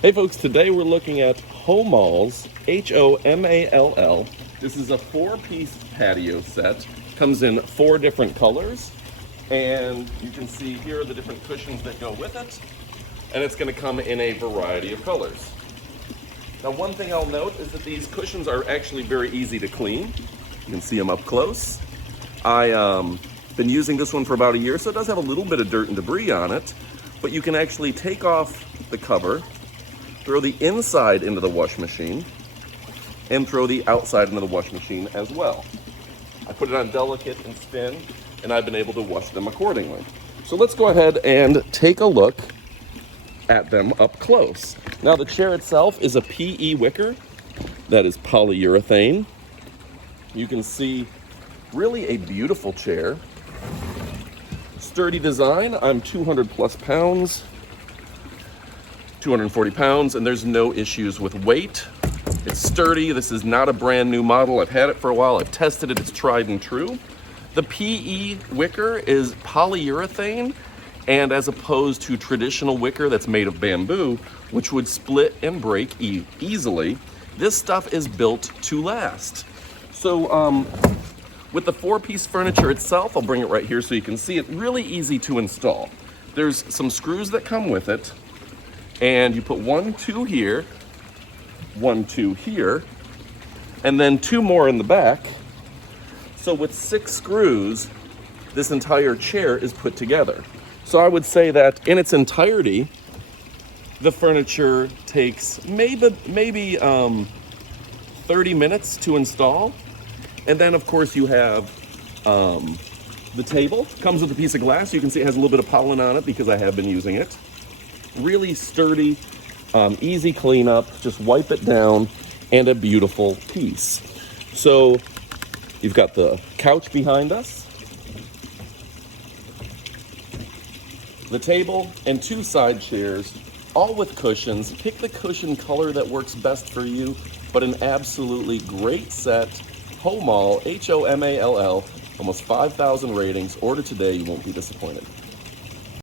Hey folks, today we're looking at Homall's, Homall. This is a 4-piece patio set. Comes in 4 different colors, and you can see here are the different cushions that go with it, and it's going to come in a variety of colors. Now, one thing I'll note is that these cushions are actually very easy to clean. You can see them up close. I've been using this one for about a year, so it does have a little bit of dirt and debris on it, but you can actually take off the cover, throw the inside into the wash machine, and throw the outside into the wash machine as well. I put it on delicate and spin, and I've been able to wash them accordingly. So let's go ahead and take a look at them up close. Now, the chair itself is a PE wicker that is polyurethane. You can see really a beautiful chair. Sturdy design. I'm 200 plus pounds. 240 pounds, and there's no issues with weight. It's sturdy. This is not a brand new model. I've had it for a while. I've tested it. It's tried and true. The PE wicker is polyurethane, and as opposed to traditional wicker that's made of bamboo, which would split and break easily, this stuff is built to last. So with the 4-piece furniture itself, I'll bring it right here so you can see it, really easy to install. There's some screws that come with it, and you put 1, 2 here, 1, 2 here, and then 2 more in the back. So with 6 screws, this entire chair is put together. So I would say that in its entirety, the furniture takes maybe 30 minutes to install. And then of course you have the table. Comes with a piece of glass. You can see it has a little bit of pollen on it because I have been using it. Really sturdy, easy cleanup, just wipe it down, and a beautiful piece. So you've got the couch behind us, the table, and 2 side chairs, all with cushions. Pick the cushion color that works best for you, but an absolutely great set. Homall, Homall, almost 5,000 ratings. Order today, you won't be disappointed.